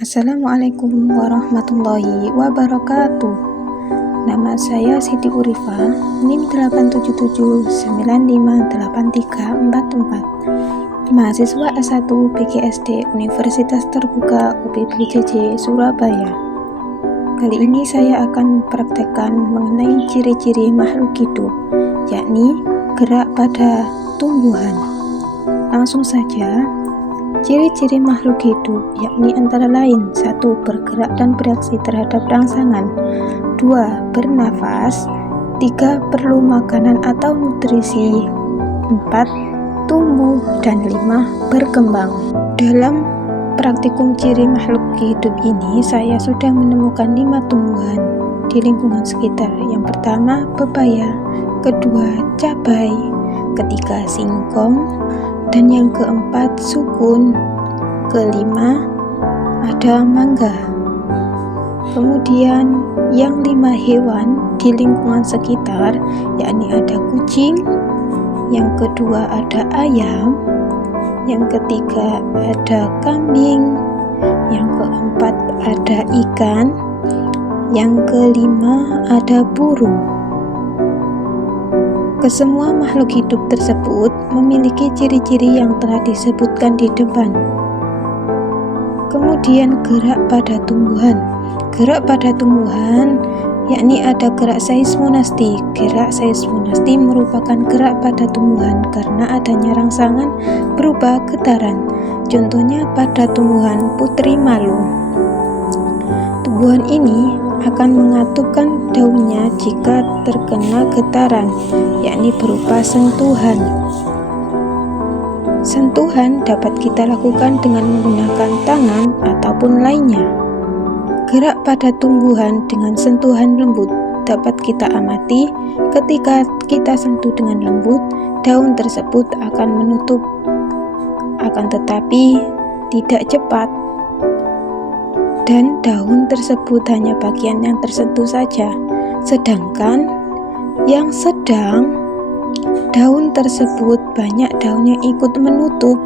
Assalamualaikum warahmatullahi wabarakatuh. Nama saya Siti Urifa, NIM 877958344, mahasiswa S1 PGSD Universitas Terbuka UPBJJ Surabaya. Kali ini saya akan mempraktekkan mengenai ciri-ciri makhluk hidup, yakni gerak pada tumbuhan. Langsung saja. Ciri-ciri makhluk hidup yakni antara lain: 1. Bergerak dan bereaksi terhadap rangsangan, 2. Bernafas, 3. Perlu makanan atau nutrisi, 4. Tumbuh, dan 5. Berkembang. Dalam praktikum ciri makhluk hidup ini, saya sudah menemukan 5 tumbuhan di lingkungan sekitar. Yang pertama, pepaya, kedua, cabai, ketiga, singkong, dan yang keempat, sukun, kelima, ada mangga. Kemudian yang 5 hewan di lingkungan sekitar, yakni ada kucing, yang kedua ada ayam, yang ketiga ada kambing, yang keempat ada ikan, yang kelima ada burung. Kesemua makhluk hidup tersebut memiliki ciri-ciri yang telah disebutkan di depan. Kemudian gerak pada tumbuhan. Gerak pada tumbuhan yakni ada gerak seismonasti. Gerak seismonasti merupakan gerak pada tumbuhan karena adanya rangsangan berupa getaran. Contohnya pada tumbuhan putri malu. Tumbuhan ini akan mengatupkan daunnya jika terkena getaran, yakni berupa sentuhan. Sentuhan dapat kita lakukan dengan menggunakan tangan ataupun lainnya. Gerak pada tumbuhan dengan sentuhan lembut dapat kita amati. Ketika kita sentuh dengan lembut, daun tersebut akan menutup, akan tetapi tidak cepat, dan daun tersebut hanya bagian yang tersentuh saja. Sedangkan yang sedang, daun tersebut banyak daun yang ikut menutup,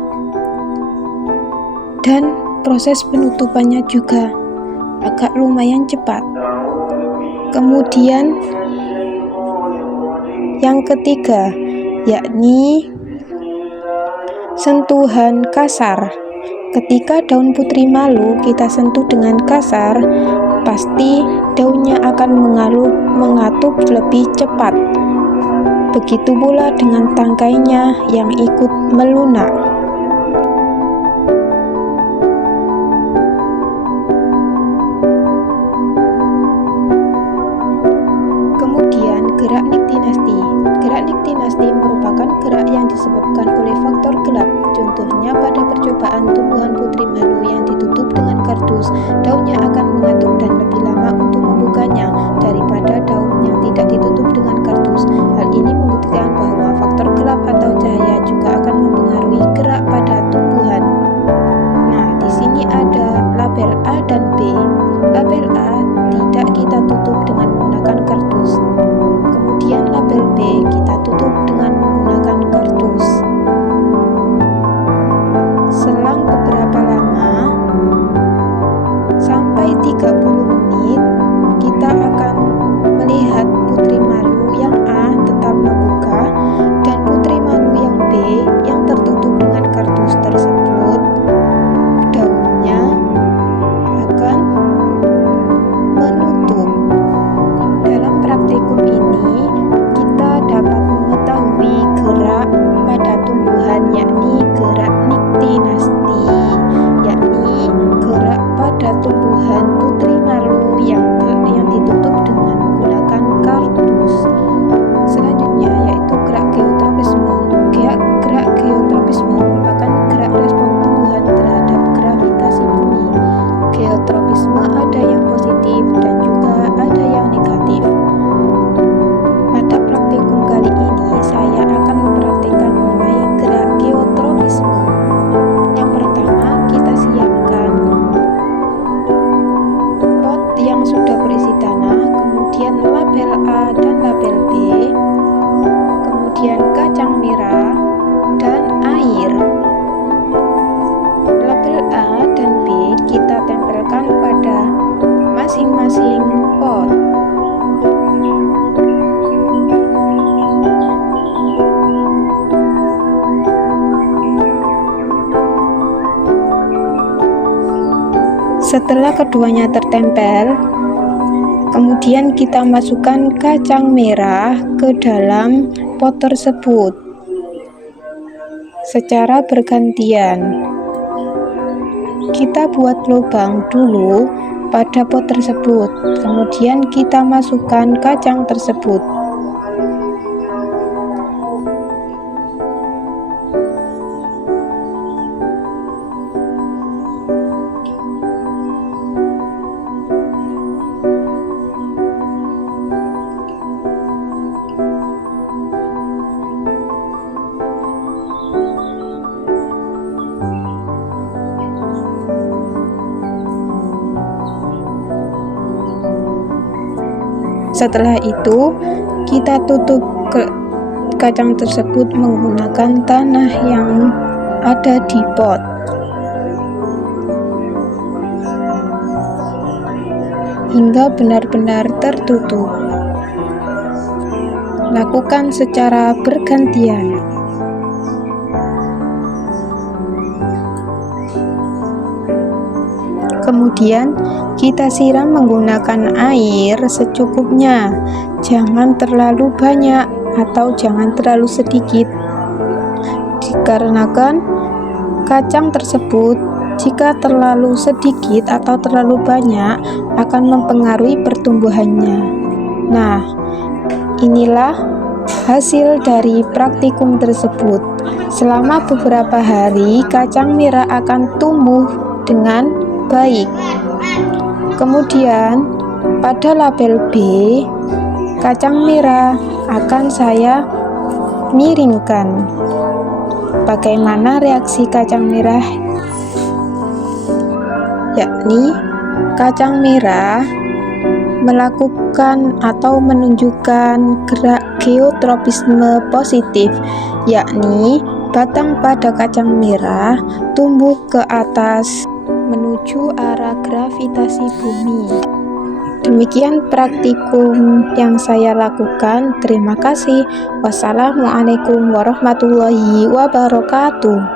dan proses penutupannya juga agak lumayan cepat. Kemudian yang ketiga, yakni sentuhan kasar. Ketika daun putri malu kita sentuh dengan kasar, pasti daunnya akan mengatup lebih cepat. Begitu pula dengan tangkainya yang ikut melunak. Kemudian gerak niktinasti. Gerak niktinasti merupakan gerak yang disebabkan oleh faktor gelap. Contohnya pada percobaan tumbuhan putri malu yang ditutup dengan kardus, daunnya akan mengatup dan lebih lama untuk membukanya daripada daun yang tidak ditutup dengan kardus. Hal ini membuktikan bahwa faktor gelap atau cahaya juga akan mempengaruhi gerak pada tumbuhan. Nah, di sini ada label A dan B. Label A tidak kita tutup dengan menggunakan kardus. Kemudian label B kita tutup dengan menggunakan kardus. Selang beberapa lama, sampai 30 menit, Setelah keduanya tertempel, kemudian kita masukkan kacang merah ke dalam pot tersebut secara bergantian. Kita buat lubang dulu pada pot tersebut, kemudian kita masukkan kacang tersebut. Setelah itu, kita tutup kacang tersebut menggunakan tanah yang ada di pot. Hingga benar-benar tertutup. Lakukan secara bergantian. Kemudian kita siram menggunakan air secukupnya, jangan terlalu banyak atau jangan terlalu sedikit, dikarenakan kacang tersebut jika terlalu sedikit atau terlalu banyak akan mempengaruhi pertumbuhannya. Nah, inilah hasil dari praktikum tersebut. Selama beberapa hari kacang merah akan tumbuh dengan baik. Kemudian pada label B, kacang merah akan saya miringkan. Bagaimana reaksi kacang merah? Yakni kacang merah melakukan atau menunjukkan gerak geotropisme positif, yakni batang pada kacang merah tumbuh ke atas menuju arah gravitasi bumi. Demikian praktikum yang saya lakukan. Terima kasih. Wassalamualaikum warahmatullahi wabarakatuh.